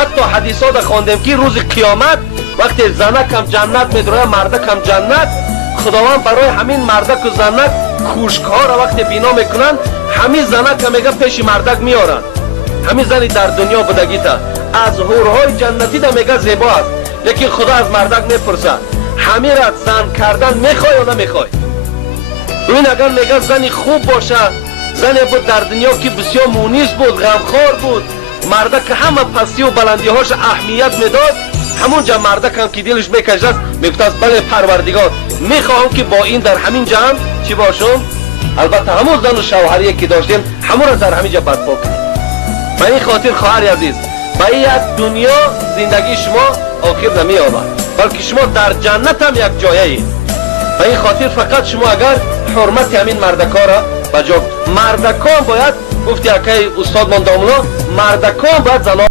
حتی حدیثا را خواندیم که روز قیامت وقتی زنک هم جنت میدروه مردک هم جنت، خداوند برای همین مردک و زنک کوشک‌ها را وقتی بینا میکنن، همین زنک هم میگه پیش مردک میارن. همین زنی در دنیا بودگی تا از حورهای جنتی دا میگه زیبا است، لیکن خدا از مردک میپرسه همین را زن کردن میخوای یا نمیخوای؟ این اگر میگه زنی خوب باشه، زنی بود در دنیا که بسیار مونیس بود، غمخوار بود، مردک که همه پستی و بلندی هاش اهمیت میداد، همونجا مردک هم که دلش میکشد است میگفت است بله پروردگار میخواهم که با این در همین جمع چی باشم؟ البته همون زن و شوهری که داشتیم همون را در همین جا برپا کنیم. به این خاطر خواهر عزیز، به این دنیا زندگی شما آخر نمی‌یابد، بلکه شما در جنت هم یک جایه اید. به این خاطر فقط شما اگر حرمت همین مردکا را بجا، مردکان باید گفتی اکی استاد من دامونا، مردکان باید زنان